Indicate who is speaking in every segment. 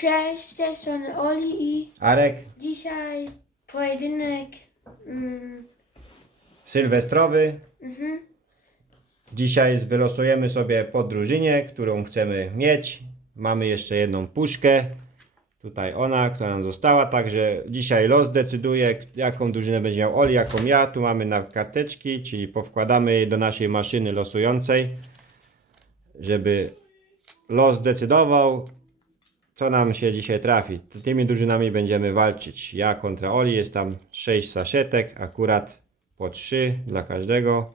Speaker 1: Cześć, z tej strony Oli i
Speaker 2: Arek,
Speaker 1: dzisiaj pojedynek. Mm,
Speaker 2: sylwestrowy.
Speaker 1: mhm.
Speaker 2: Dzisiaj wylosujemy sobie podróżynię, którą chcemy mieć. Mamy jeszcze jedną puszkę. Tutaj ona, która nam została, także dzisiaj los decyduje, jaką drużynę będzie miał Oli, jaką ja. Tu mamy na karteczki, czyli powkładamy je do naszej maszyny losującej, żeby los decydował, co nam się dzisiaj trafi. Tymi drużynami będziemy walczyć. Ja kontra Oli, jest tam 6 saszetek, akurat po 3 dla każdego.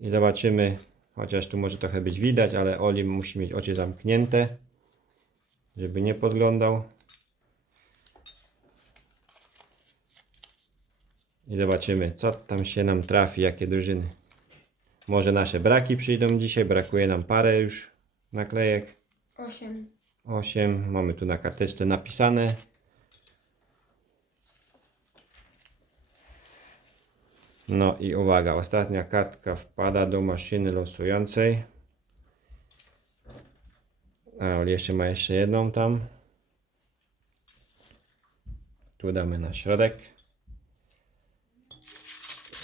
Speaker 2: I zobaczymy, chociaż tu może trochę być widać, ale Oli musi mieć oczy zamknięte, żeby nie podglądał. I zobaczymy, co tam się nam trafi, jakie drużyny. Może nasze braki przyjdą dzisiaj, brakuje nam parę już naklejek.
Speaker 1: Osiem.
Speaker 2: 8. Mamy tu na karteczce napisane. No i uwaga, ostatnia kartka wpada do maszyny losującej. A jeszcze ma jeszcze jedną tam. Tu damy na środek.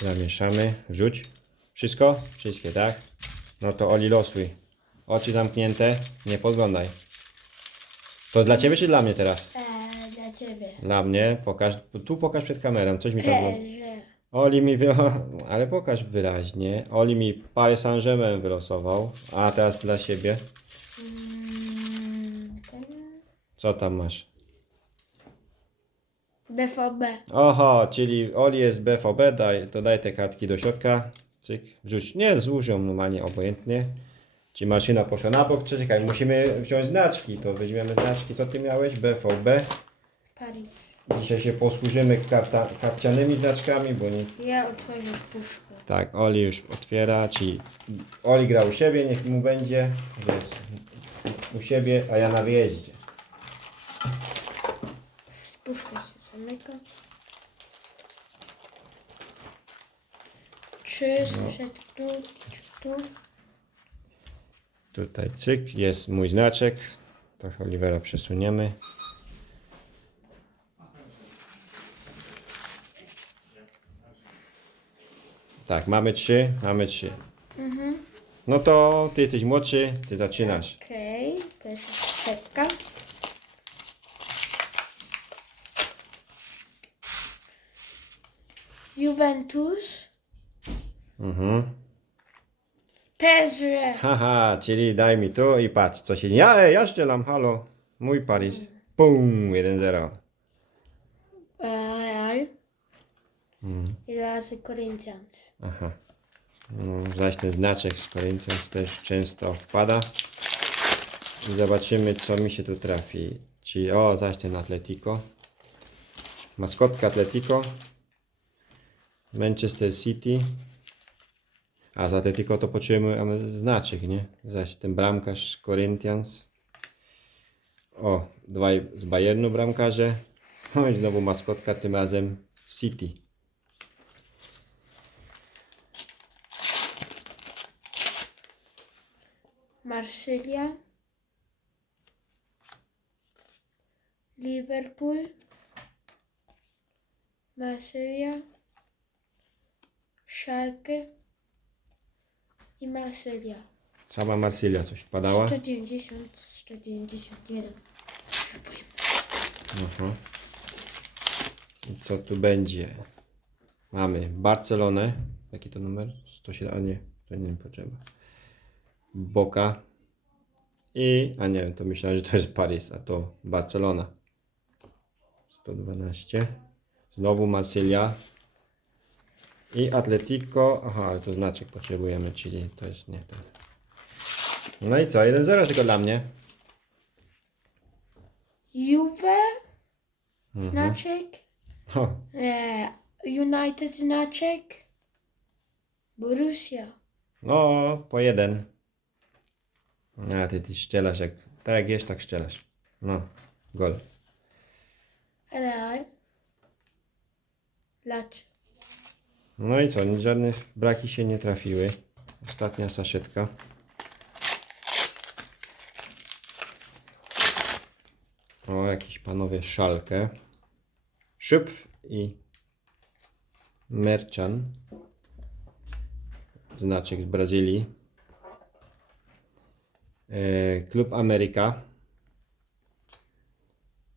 Speaker 2: Zamieszamy. Rzuć. Wszystko? Wszystkie, tak? No to Oli losuj. Oczy zamknięte. Nie podglądaj. To dla ciebie czy dla mnie teraz?
Speaker 1: Eee, dla ciebie.
Speaker 2: Dla mnie. Pokaż. Tu pokaż przed kamerą. Coś mi tam.
Speaker 1: Perze.
Speaker 2: Oli mi wy... Ale pokaż wyraźnie. Oli mi Paris Saint-Germain wylosował. A teraz dla siebie.
Speaker 1: Mm, ten-
Speaker 2: Co tam masz?
Speaker 1: BVB.
Speaker 2: Oho, czyli Oli jest BVB. Daj, to daj te kartki do środka. Cyk. Wrzuć. Nie, złóż ją normalnie, obojętnie. Ci maszyna poszła na bok. Czekaj, musimy wziąć znaczki. To weźmiemy znaczki. Co ty miałeś? BVB.
Speaker 1: Paris.
Speaker 2: Dzisiaj się posłużymy karta, karcianymi znaczkami, bo nie...
Speaker 1: Ja otworzę już puszkę.
Speaker 2: Tak, Oli już otwiera, czyli Oli gra u siebie, niech mu będzie, że jest u siebie, a ja na wyjeździe.
Speaker 1: Puszka się zamyka. Trzy, no. tu, tu.
Speaker 2: Tutaj cyk, jest mój znaczek, trochę Olivera przesuniemy. Tak, mamy trzy, mamy trzy. No to ty jesteś młodszy, ty zaczynasz.
Speaker 1: Okej, to jest setka. Juventus.
Speaker 2: Mhm.
Speaker 1: PSG.
Speaker 2: Haha, czyli daj mi tu i patrz, co się... Ja, ja strzelam, halo. Mój Paris. Pum, 1-0.
Speaker 1: Real. I razy Corinthians.
Speaker 2: Aha. No, zaś ten znaczek z Corinthians też często wpada. I zobaczymy, co mi się tu trafi. Ci, o, zaś ten Atletico. Maskotka Atletico. Manchester City. A z Atletico to potrzebujemy znaczek, nie? Zaś ten bramkarz Corinthians. O, dwaj z Bayernu bramkarze. No i znowu maskotka, tym razem City.
Speaker 1: Marsylia. Liverpool. Marsylia. Schalke. I Marsylia.
Speaker 2: Sama Marsylia coś wpadała.
Speaker 1: 190, 191.
Speaker 2: Aha. I co tu będzie? Mamy Barcelonę. Jaki to numer? 107, a nie, to nie potrzeba. Boca. I, a nie, to myślałem, że to jest Paris, a to Barcelona. 112. Znowu Marsylia. I Atletico. Aha, ale to znaczek potrzebujemy, czyli to jest nie to. No i co? 1-0 tylko dla mnie.
Speaker 1: Juve. Znaczek.
Speaker 2: O,
Speaker 1: E, United znaczek. Borussia.
Speaker 2: No, po jeden. A ty, ty strzelasz jak. Tak jak jesz, tak strzelasz. No, gol.
Speaker 1: Real. Lacz.
Speaker 2: No i co, żadne braki się nie trafiły. Ostatnia saszetka. O, jakiś panowie szalkę. Szybw i Merchan. Znaczek z Brazylii. E, Klub Ameryka.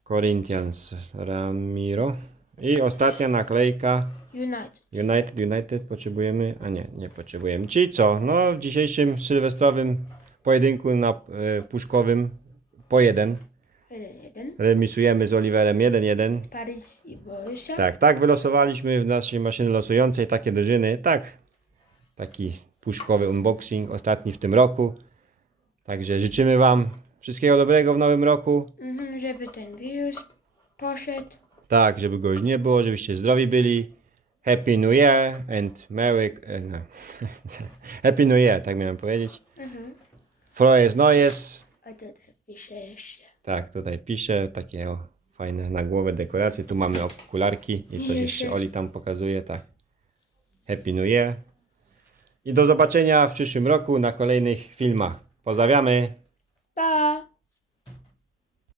Speaker 2: Corinthians Ramiro. I ostatnia naklejka.
Speaker 1: United.
Speaker 2: United, United potrzebujemy, a nie, nie potrzebujemy. Czyli co? No w dzisiejszym sylwestrowym pojedynku na e, puszkowym po jeden.
Speaker 1: 1-1.
Speaker 2: Remisujemy z Oliverem 1-1.
Speaker 1: Paris i Borussia.
Speaker 2: Tak, tak wylosowaliśmy w naszej maszynie losującej takie drużyny. Tak, taki puszkowy unboxing, ostatni w tym roku. Także życzymy Wam wszystkiego dobrego w nowym roku.
Speaker 1: Mhm, żeby ten wirus poszedł.
Speaker 2: Tak, żeby go już nie było, żebyście zdrowi byli. Happy New Year and Merry... e, No. Happy New Year, tak miałem powiedzieć.
Speaker 1: Mhm.
Speaker 2: Frohes Neues.
Speaker 1: A tutaj pisze jeszcze.
Speaker 2: Tak, tutaj piszę, takie o, fajne na głowę dekoracje. Tu mamy okularki i coś
Speaker 1: jeszcze-
Speaker 2: Oli tam pokazuje, tak. Happy New Year. I do zobaczenia w przyszłym roku na kolejnych filmach. Pozdrawiamy!